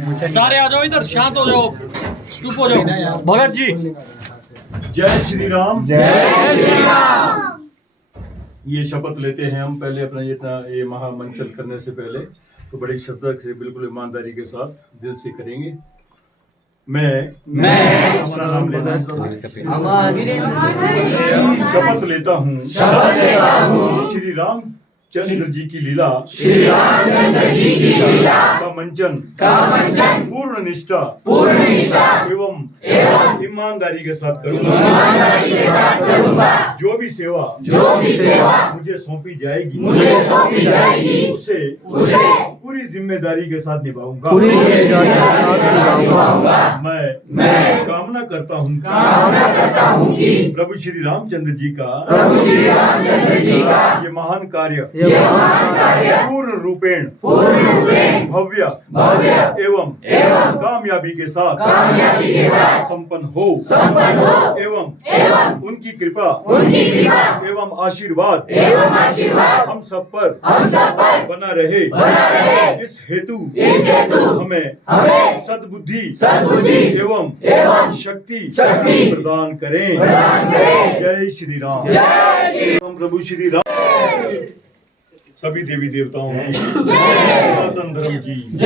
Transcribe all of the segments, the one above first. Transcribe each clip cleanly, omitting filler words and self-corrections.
सारे आ जाओ इधर, शांत हो जाओ, चुप हो जाओ। भगत जी, जय श्री राम। जय श्री राम। ये शपथ लेते हैं हम पहले अपना ये महामंचन करने से पहले तो बड़ी श्रद्धा से बिल्कुल ईमानदारी के साथ दिल से करेंगे। मैं अपना नाम लेना है, शपथ लेता हूँ श्री राम चंद्र जी की लीला का मंचन पूर्ण निष्ठा एवं ईमानदारी के साथ करूँगा। जो भी सेवा मुझे सौंपी जाएगी उसे पूरी जिम्मेदारी के साथ निभाऊंगा। मैं कामना करता हूँ कि प्रभु श्री रामचंद्र जी का ये महान कार्य पूर्ण रूपेण भव्य एवं कामयाबी के साथ संपन्न हो एवं उनकी कृपा एवं आशीर्वाद हम सब पर बना रहे। इस हेतु हमें सद्बुद्धि एवं शक्ति प्रदान करें। जय श्री राम। प्रभु श्री राम। सभी देवी देवताओं की सनातन धर्म की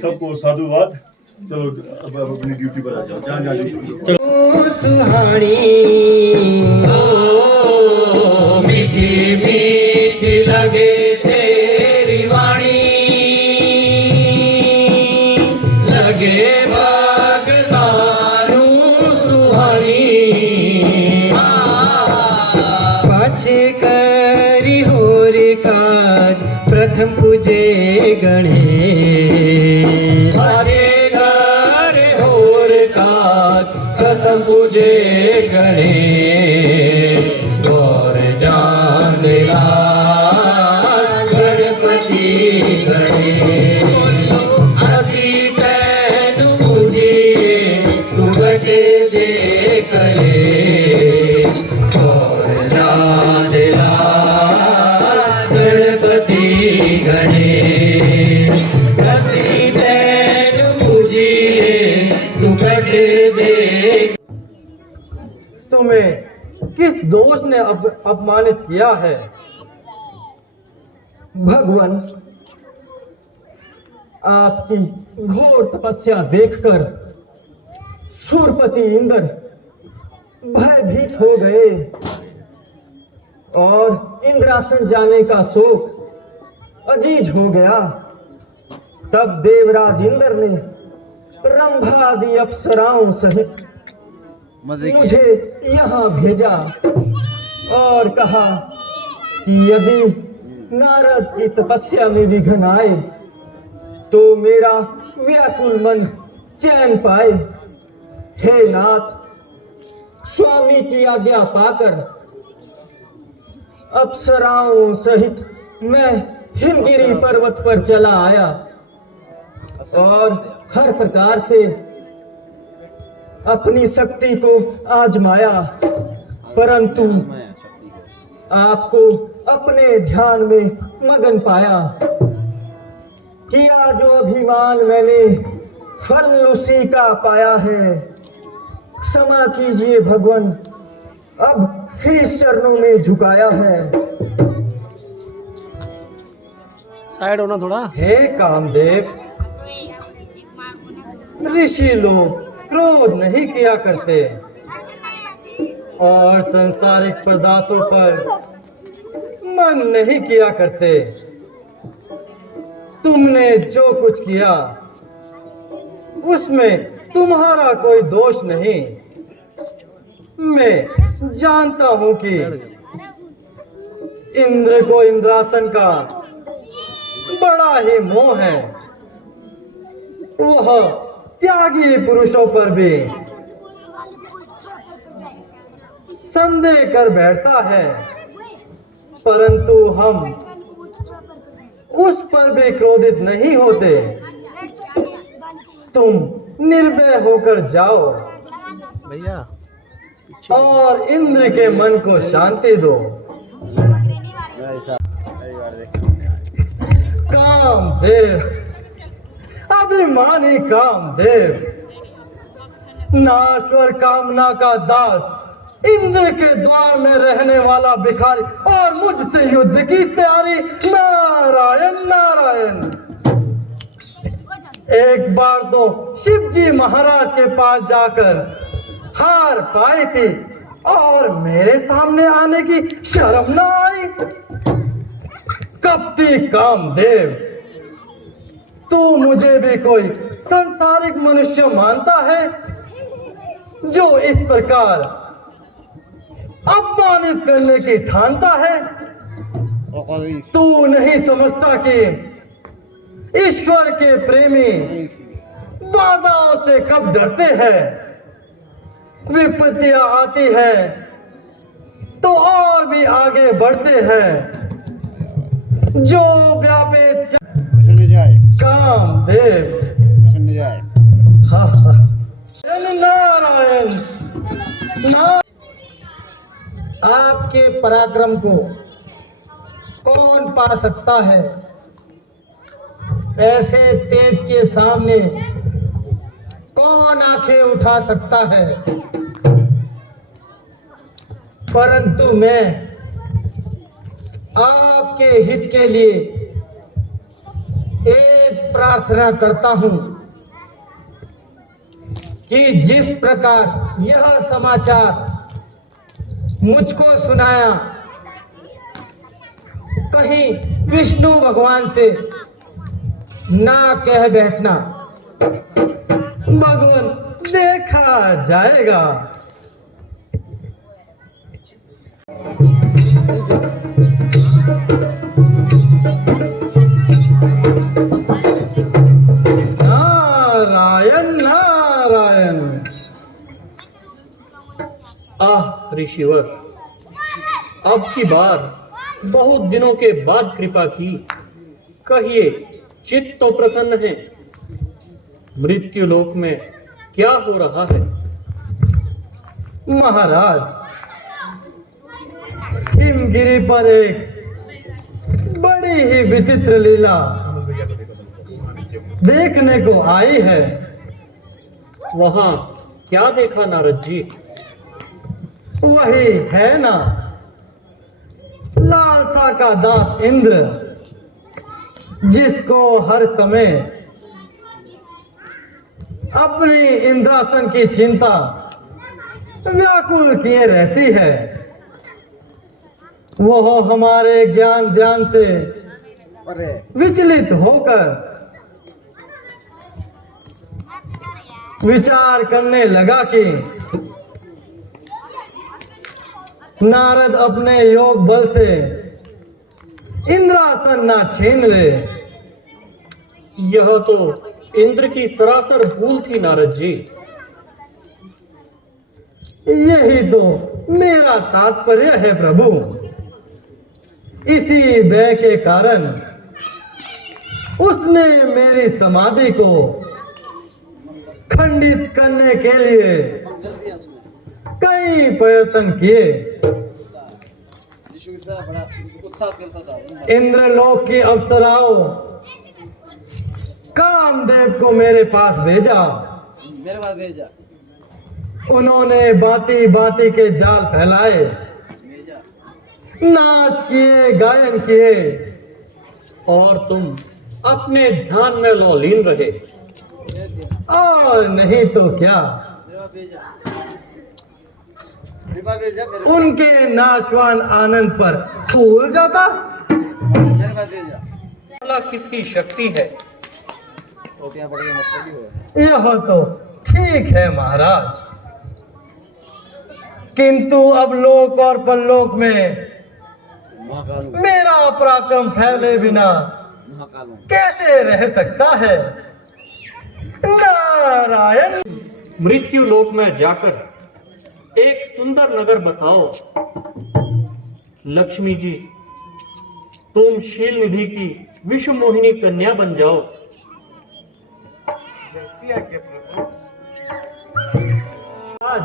सबको साधुवाद। चलो अब अपनी ड्यूटी पर आ जाओ। जहाँ सुहानी मीठी मीठी लगे तेरी वाणी, लगे भगवानु सुहानी। पाछे करी होर काज प्रथम पूजे गणेश। प्रथम पूजे गणेश और जान गणपति गणेश। असी तैनु मुझे तू बटे दे कलेश और जान गणपति गणेश। असी तैनु मुझे तू बटे दे। तुम्हें किस दोष ने अपमानित किया है भगवान? आपकी घोर तपस्या देखकर सूरपति इंद्र भयभीत हो गए और इंद्रासन जाने का शोक अजीज हो गया। तब देवराज इंद्र ने रंभा आदि अप्सराओं सहित मुझे यहाँ भेजा और कहा कि यदि नारद की तपस्या में विघ्न आए तो मेरा व्याकुल मन चैन पाए। हे नाथ, स्वामी की आज्ञा पाकर अप्सराओं सहित मैं हिमगिरी पर्वत पर चला आया और हर प्रकार से अपनी शक्ति को आजमाया, परंतु आपको अपने ध्यान में मगन पाया। किया जो अभिमान मैंने फल उसी का पाया है। क्षमा कीजिए भगवान, अब शीश चरणों में झुकाया है। साइड होना थोड़ा। हे कामदेव, ऋषि लोग क्रोध नहीं किया करते और सांसारिक पदार्थों पर मन नहीं किया करते। तुमने जो कुछ किया उसमें तुम्हारा कोई दोष नहीं। मैं जानता हूं कि इंद्र को इंद्रासन का बड़ा ही मोह है। वह त्यागी पुरुषों पर भी संदेह कर बैठता है, परंतु हम उस पर भी क्रोधित नहीं होते। तुम निर्भय होकर जाओ भैया और इंद्र के मन को शांति दो। कामदेव अभिमानी कामदेव, नाश्वर कामना का दास, इंद्र के द्वार में रहने वाला भिखारी और मुझसे युद्ध की तैयारी। नारायण नारायण। एक बार तो शिव जी महाराज के पास जाकर हार पाई थी और मेरे सामने आने की शर्म ना आई। कपटी कामदेव, तू मुझे भी कोई संसारिक मनुष्य मानता है जो इस प्रकार अपमानित करने की ठानता है? तू नहीं समझता कि ईश्वर के प्रेमी बाधाओं से कब डरते हैं? विपत्तियां आती है तो और भी आगे बढ़ते हैं। जो व्यापे कामदेव, नारायण नारायण। आपके पराक्रम को कौन पा सकता है? ऐसे तेज के सामने कौन आंखें उठा सकता है? परंतु मैं आपके हित के लिए एक प्रार्थना करता हूं कि जिस प्रकार यह समाचार मुझको सुनाया, कहीं विष्णु भगवान से ना कह बैठना। भगवान देखा जाएगा। नारायण नारायण। आह ऋषिवर, अब की बार बहुत दिनों के बाद कृपा की। कहिए, चित्त तो प्रसन्न है। मृत्यु लोक में क्या हो रहा है? महाराज, हिमगिरी पर एक बड़ी ही विचित्र लीला देखने को आई है। वहां क्या देखा नारद जी? वही है ना, लालसा का दास इंद्र, जिसको हर समय अपनी इंद्रासन की चिंता व्याकुल किए रहती है। वो हमारे ज्ञान ध्यान से विचलित होकर विचार करने लगा कि नारद अपने योग बल से इंद्रासन ना छीन ले। यह तो इंद्र की सरासर भूल थी नारद जी। यही तो मेरा तात्पर्य है प्रभु। इसी भय के कारण उसने मेरी समाधि को खंडित करने के लिए कई प्रयत्न किए। इंद्रलोक की अप्सराओं कामदेव को मेरे पास भेजा। उन्होंने बाती बाती के जाल फैलाए, नाच किए, गायन किए, और तुम अपने ध्यान में लौलीन रहे। और नहीं तो क्या, उनके नाशवान आनंद पर फूल जाता। भला किसकी शक्ति है? यह तो ठीक है महाराज, किंतु अब लोक और परलोक में मेरा पराक्रम फैले बिना कैसे रह सकता है? नारायण। मृत्यु लोक में जाकर एक सुंदर नगर बसाओ। लक्ष्मी जी, तुम शील निधि की विश्व मोहिनी कन्या बन जाओ। आज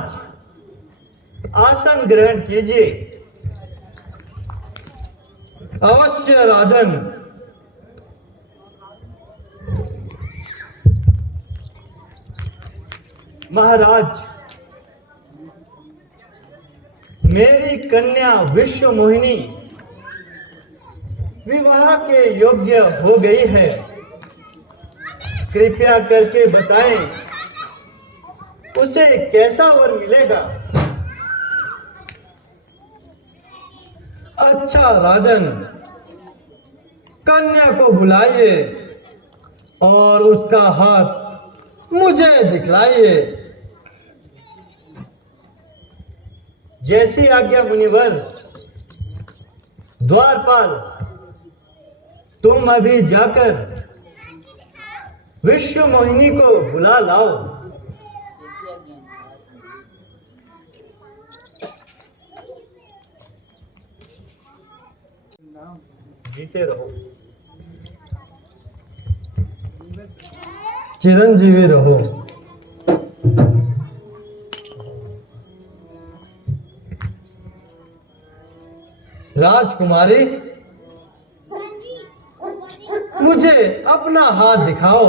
आसन ग्रहण कीजिए। अवश्य राजन। महाराज, मेरी कन्या विश्व मोहिनी विवाह के योग्य हो गई है। कृपया करके बताएं, उसे कैसा वर मिलेगा? अच्छा राजन, कन्या को बुलाइए और उसका हाथ मुझे दिखलाइए। जैसी आज्ञा मुनिवर। द्वारपाल, तुम अभी जाकर विश्व मोहिनी को बुला लाओ। जीते रहो, चिरंजीवी रहो। राजकुमारी, मुझे अपना हाथ दिखाओ।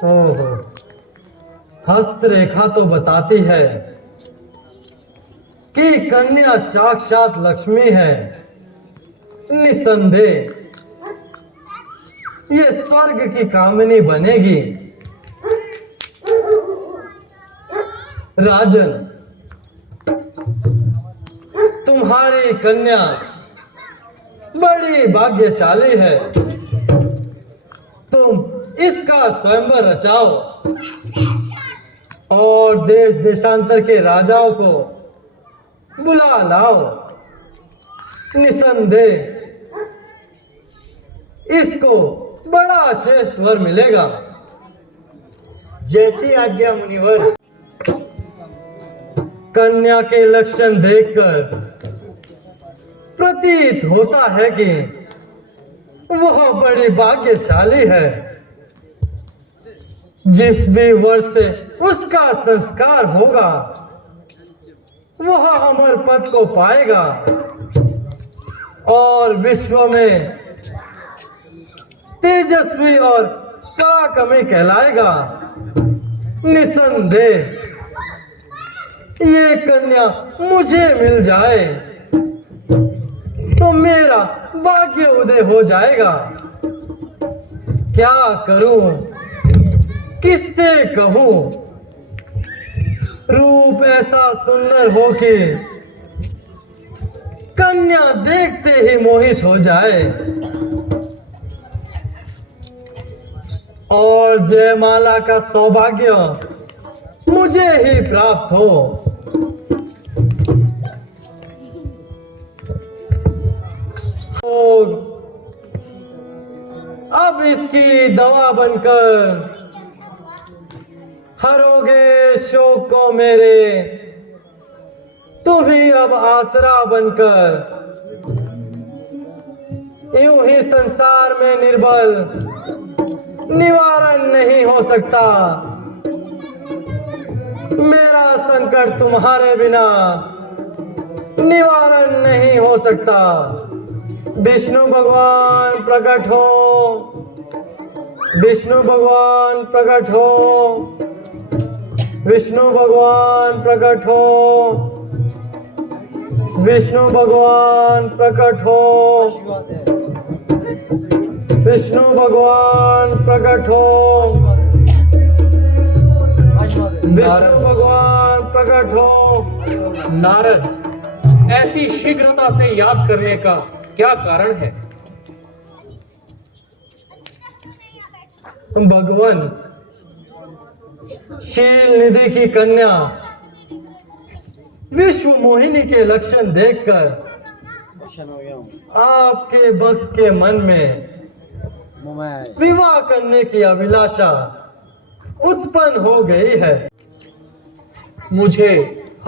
ओहो, हस्तरेखा तो बताती है कि कन्या साक्षात लक्ष्मी है। निसंदेह ये स्वर्ग की कामिनी बनेगी। राजन, तुम्हारी कन्या बड़ी भाग्यशाली है। तुम इसका स्वयंवर रचाओ और देश देशांतर के राजाओं को बुला लाओ। निसंदेह इसको बड़ा श्रेष्ठ वर मिलेगा। जैसी आज्ञा मुनिवर। कन्या के लक्षण देखकर प्रतीत होता है कि वह बड़ी भाग्यशाली है। जिस भी वर से उसका संस्कार होगा वह अमर पद को पाएगा और विश्व में तेजस्वी और पराक्रमी कहलाएगा। निसंदेह ये कन्या मुझे मिल जाए तो मेरा भाग्य उदय हो जाएगा। क्या करूं, किससे कहूं? रूप ऐसा सुंदर हो कि कन्या देखते ही मोहित हो जाए और जयमाला का सौभाग्य मुझे ही प्राप्त हो। और अब इसकी दवा बनकर हरोगे शोक को मेरे, तुम ही अब आसरा बनकर। यूं ही संसार में निर्बल निवारण नहीं हो सकता। मेरा संकट तुम्हारे बिना निवारण नहीं हो सकता। विष्णु भगवान प्रकट हो, विष्णु भगवान प्रकट हो, विष्णु भगवान प्रकट हो, विष्णु भगवान प्रकट हो, विष्णु भगवान प्रकट हो, विष्णु भगवान प्रकट हो। नारद, ऐसी शीघ्रता से याद करने का क्या कारण है? भगवान, शील निधि की कन्या विश्व मोहिनी के लक्षण देखकर आपके भक्त के मन में विवाह करने की अभिलाषा उत्पन्न हो गई है। मुझे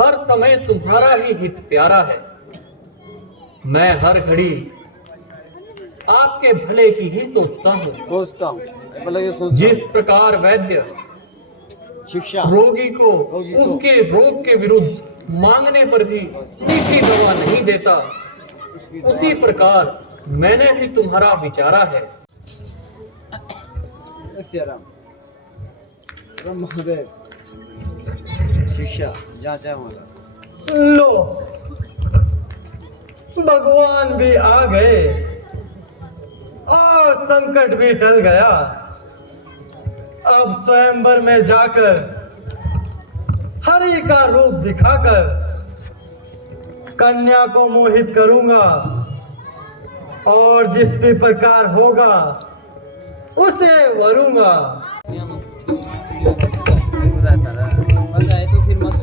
हर समय तुम्हारा ही हित प्यारा है। मैं हर घड़ी आपके भले की ही सोचता हूँ। जिस प्रकार वैद्य शिक्षा रोगी को उसके रोग के विरुद्ध मांगने पर भी मीठी दवा नहीं देता, उसी प्रकार मैंने भी तुम्हारा विचारा है। शिष्य जाता हूँ। लो, भगवान भी आ गए और संकट भी टल गया। अब स्वयंवर में जाकर हरि का रूप दिखाकर कन्या को मोहित करूंगा और जिस भी प्रकार होगा उसे वरूंगा। तो फिर मत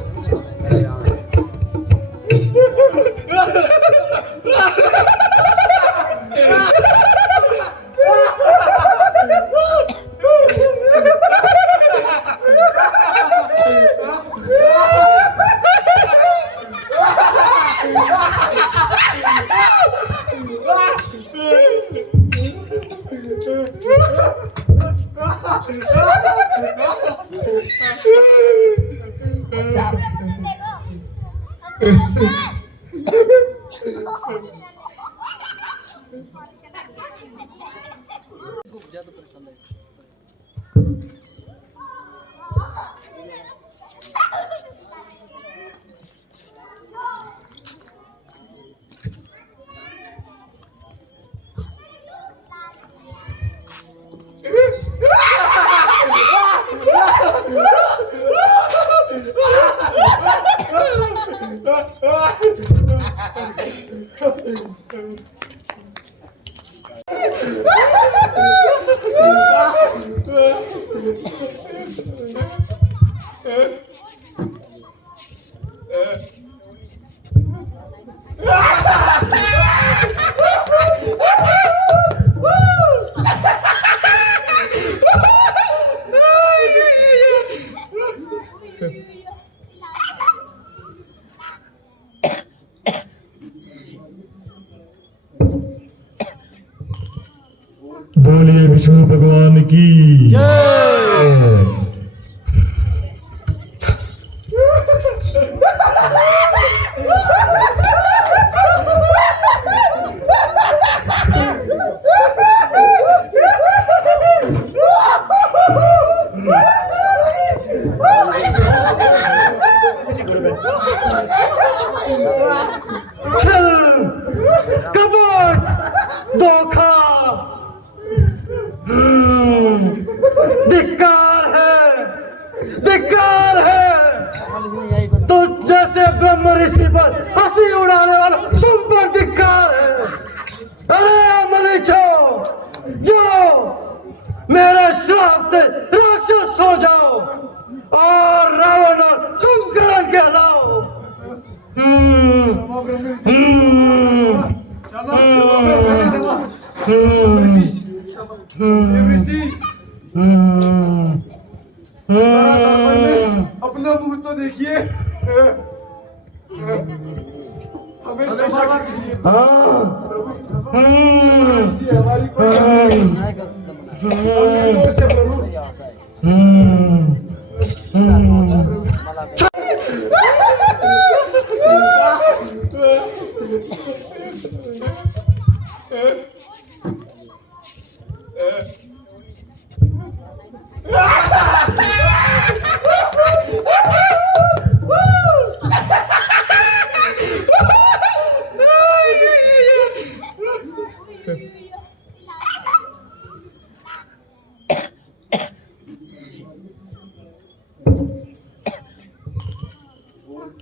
बोलिए विष्णु भगवान की जय। कपट, धोखा, धिक्कार है। तो जैसे ब्रह्म ऋषि पर हंसी उड़ाने वाला तुम पर धिक्कार है। अरे मनुष्यों, जो मेरे श्राप से राक्षस हो जाओ और रावण और कुंभकर्ण कहलाओ। अपना मुंह तो देखिए, हमें क्षमा कीजिए। हमारी कोई दोष है प्रभु।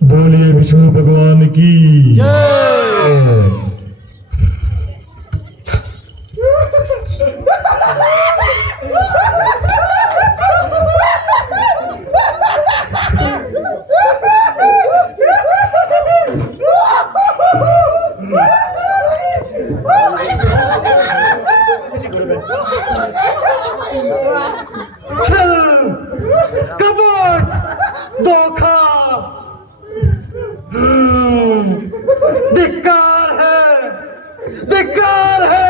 बोलिए विष्णु भगवान की जय। कपट, धोखा, धिक्कार है।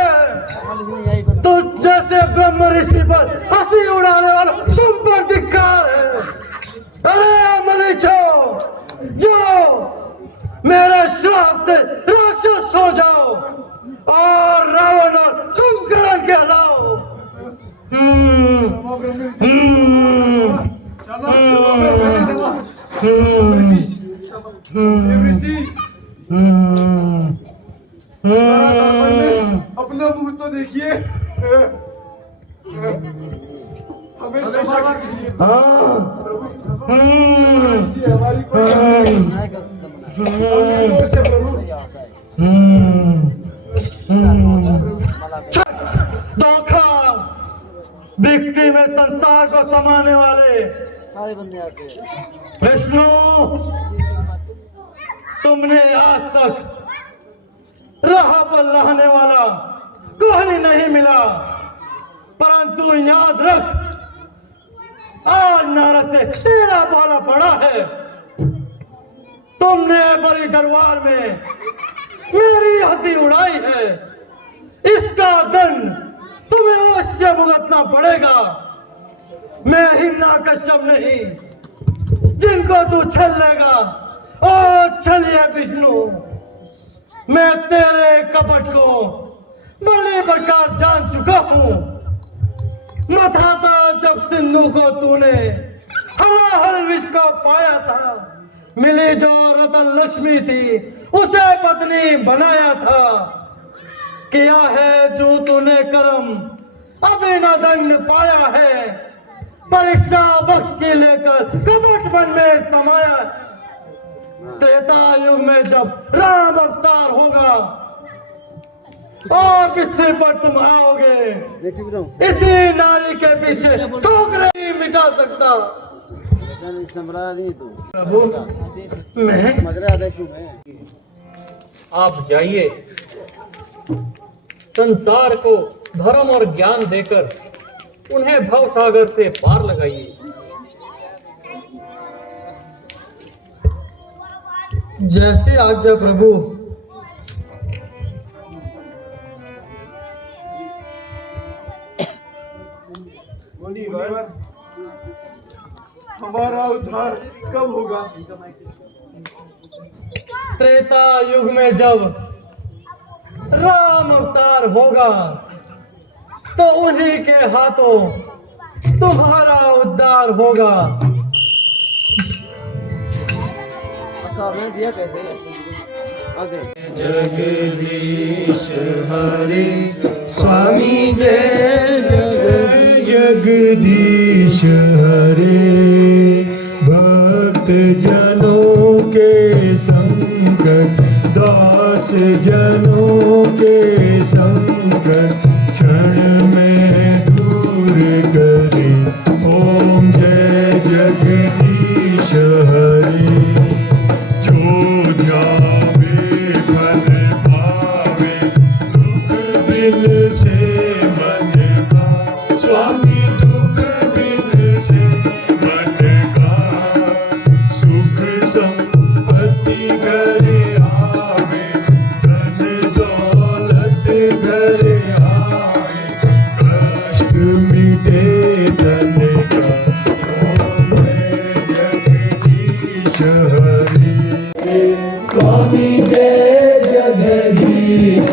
तो जैसे ब्रह्म ऋषि पर हंसी उड़ाने वाला तुम पर धिक्कार है। अरे मनुष्यों, जो से राक्षस हो जाओ और रावण और कुंभकर्ण कहलाओ। अपना मुंह तो देखिए, हमें क्षमा कीजिए। हमारी कोई दोष है प्रभु। धोखा व्यक्ति में संसार को समाने वाले सारे बंदे आते हैं। विष्णु, तुमने आज तक राह पर रहने वाला कोई नहीं मिला, परंतु याद रख, आज नारद से तेरा पाला पड़ा है। तुमने बड़ी दरबार में मेरी हंसी उड़ाई है, इसका दंड तुम्हें अवश्य भुगतना पड़ेगा। मैं हिरण्यकश्यप नहीं जिनको तू छल लेगा। और चलिए विष्णु, मैं तेरे कपट को बड़े प्रकार जान चुका हूं। न था जब सिंधु को तूने हलाहल विष को पाया था, मिली जो रतन लक्ष्मी थी उसे पत्नी बनाया था। किया है जो तूने कर्म, अभी न दंड पाया है। परीक्षा वक्त की लेकर कपट वन में समाया। त्रेता युग में जब राम अवतार होगा और पृथ्वी पर तुम आओगे, इसी नारी के पीछे ठोकरे नहीं मिटा सकता। प्रभु, मैं आप जाइए, संसार को धर्म और ज्ञान देकर उन्हें भव सागर से पार लगाइए। जैसे आज्ञा प्रभु। हमारा उद्धार कब होगा? त्रेता युग में जब राम अवतार होगा तो उन्हीं के हाथों तुम्हारा उद्धार होगा। सामने दिया कैसे आगे। जगदीश हरे स्वामी जय जय जगदीश हरे। भक्त जनों के संकट, दास जनों के संकट क्षण में दूर करे। ओम जय जगदीश हरे। जो जावे फल पावे, दुख बिन से मन का। स्वामी दुख बिन से मन का। सुख संपत्ति घरे आवे, धन दौलत घरे आवे। कष्ट मिटे तन का। ओम जय जगदीश हरे। स्वामी जय जगदीश